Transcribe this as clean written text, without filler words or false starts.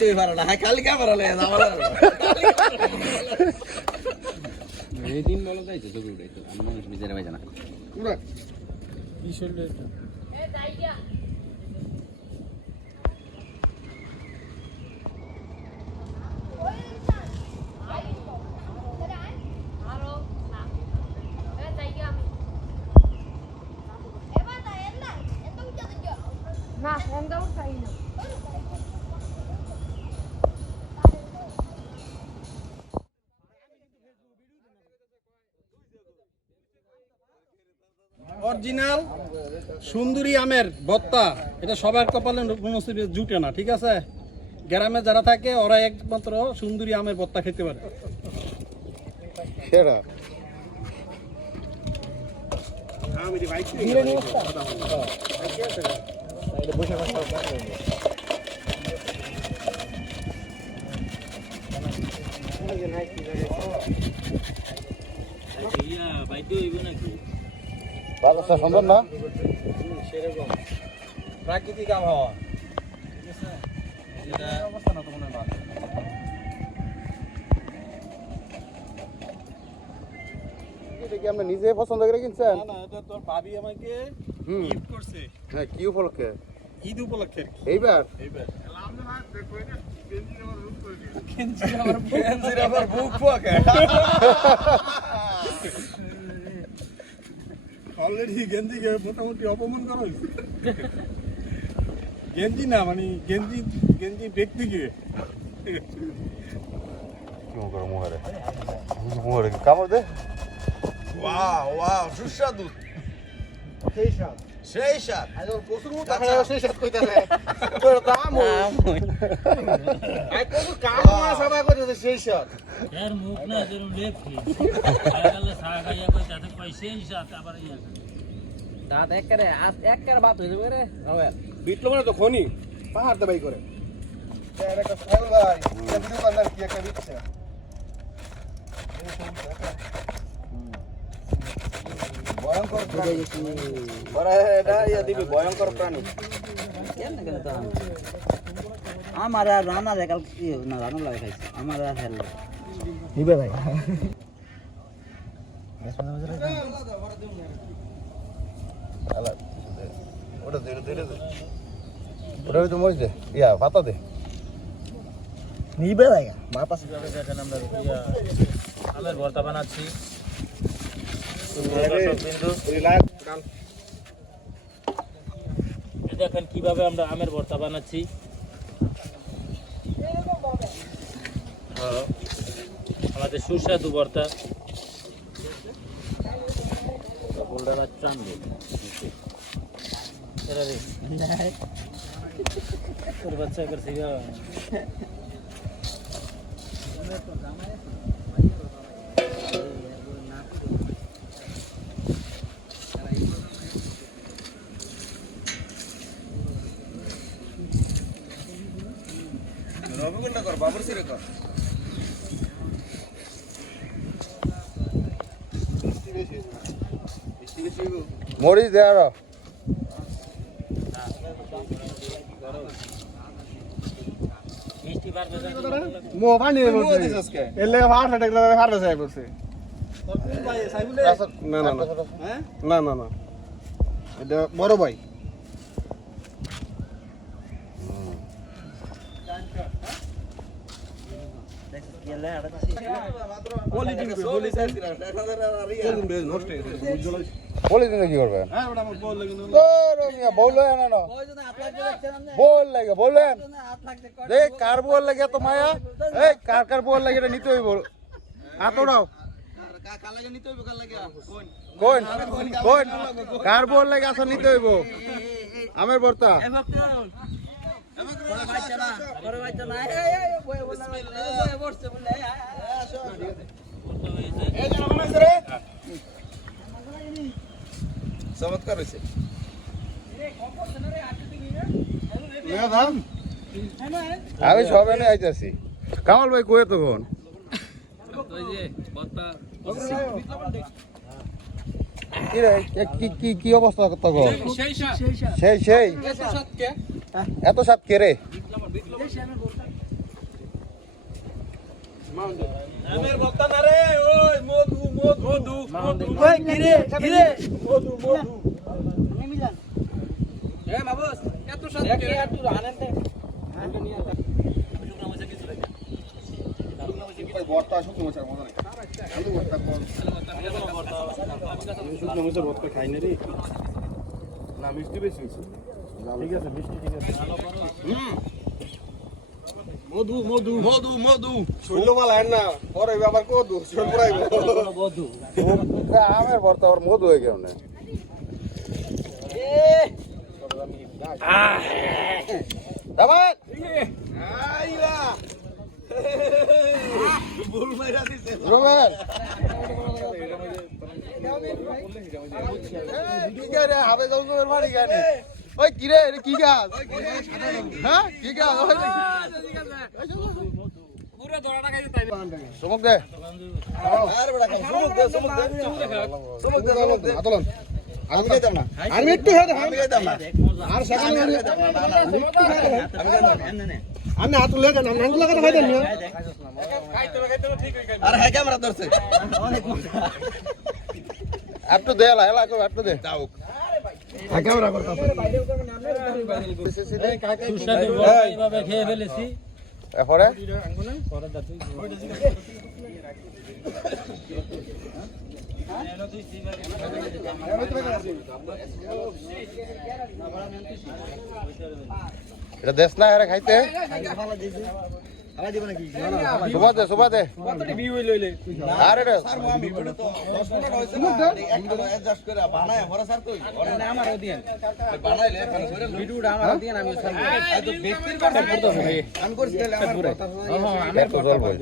তুই পারো না খালি কে পারো এই দিন বলো তাই তো ছবি উঠাইতো আমি মানুষ বিচারে পাই না পুরো কি শুনলে এ যাইয়া না এন্দাও চাই না অরিজিনাল সুন্দরী আমের ভর্তা এটা সবার কপালে নসিবে জুটে না, ঠিক আছে? গ্রামে যারা থাকে ওরা একমাত্র সুন্দরী আমের ভর্তা খেতে পারে। সেরা বাতাসটা সুন্দর না? সেরকম প্রাকৃতিক আবহাওয়া, ঠিক আছে? এটা অবস্থা না তো মনে হয়। এটা কি আপনি নিজে পছন্দ করে কিনছেন? না না, এটা তোর ভাবি আমাকে গিফট করছে। হ্যাঁ, কি উপলক্ষে? ঈদ উপলক্ষে। এইবার আমার বুক পোকে অলরেডি গেঞ্জিকে মোটামুটি অপমান করা হয়েছে। গেঞ্জি না মানে গেঞ্জি ব্যক্তিকে কি মনে করো মুহারে মুহারে কামড় দে। ওয়াও ওয়াও সুস্বাদু সেই স্বাদ প্রচুর মতো দেখা যাবে সেই সাথে কইতাছে তোর দাম আই কত কাম না সবাই কইতাছে সেই সাথে यार मुख ना जरूर लेफ्ट आजकल साग आया कोई जाते पैसे ही साथ আবার ইয়া দাঁত এক করে বাত হয়ে যাবে রে হবে বিটলো মানে তো খনি পাহাড় দাবাই করে এটা একটা ফল ভাই এটা ভিডিও বানার কি একটা দিচ্ছে ভয়ঙ্কর প্রাণী বড় এটা ইয়া দিবি ভয়ঙ্কর প্রাণী কেন না কেন তো আমার আর রান্না দেখাল কি না রান্না লাগে খাইছে আমার আর হেল নিবে ভাই আলা ওটা দে ওটা তো মজ দে ইয়া পাতা দে নিবে ভাই মা পাশে দেখেন আমরা ইয়া আমের ভর্তা বানাচ্ছি বিন্দু দেখেন কিভাবে আমরা আমের ভর্তা বানাচ্ছি। আমাদের সুস্বাদু ভর্তা বাচ্চা করছি রবিগুন্ডা কর বাবুর সিরে কর মরিচ দে আর মিষ্টি পারবে মো পানি দে বলছে এলে হার্ট অ্যাটাক লাগে হার্ট যায় বলছে না না না হ্যাঁ না না না এটা বড় ভাই বলে দিন কি করবেন বললো না বল লাগে বললেন দেখ কার বল লাগে তো মায়া এই কার বল লাগে এটা নিতে হইব আতড়াও কোন কোন কার বল লাগে আসো নিতে হইব আমের ভর্তা চমৎকার হয়েছে আমি সবে আইতেছি কামাল ভাই কয়ে তখন কি অবস্থা তখন সেই এত সাত কে রে আমের ভর্তা না রে, ওই মধু মধু মধু ওই কিরে কিরে মধু মধু। মিলান এ বাবুস, এত সাথে দেখে আর তুই আনেন দে বর্তা শুকনো মশার মজা নাই আলু বর্তা কোন শুকনো মশার বর্তা খাই না রে না মিষ্টি বেশি হইছে ঠিক আছে মিষ্টি ঠিক আছে মধু মধু মধু মধু শৈল মালা না পরে আবার কদু শৈল পড়াইবো বধু আমের বর্তা আর মধু হয়ে গেল না দাবাত আইলা বুল মাইরা দিছে রোমান কি করে হবে জঙ্গলের বাড়ি গানে ওই কি রে কি গাছ হ্যাঁ কি গাছ পুরো দড়াটা খাইতে তাই চমক দে আরে বড় চমক দে চমক দে চমক দে চমক দে আতলন আমি খাইতাম না আমি একটু আমি খাইতাম না আর সেখানে আমি আমি হাত তুলে দেন আমি আঙ্গুল লাগাতে খাইতাম না খাইতে ঠিক হয়ে গেল। আর হ্যাঁ ক্যামেরা ধরছে একটু দে হেলা কো একটু দে যাও হ্যাঁ ক্যামেরা করতে সুস্বাদু বড়া এইভাবে খেয়ে ফেলেছি। এরপরে এটা দেশ না এরা খাইতে সুবা দে কতটি ভিউ লইলে আরে রে আমারও দিয়েন ভিডিওটা আমারও দিয়েন আমি এত জল বই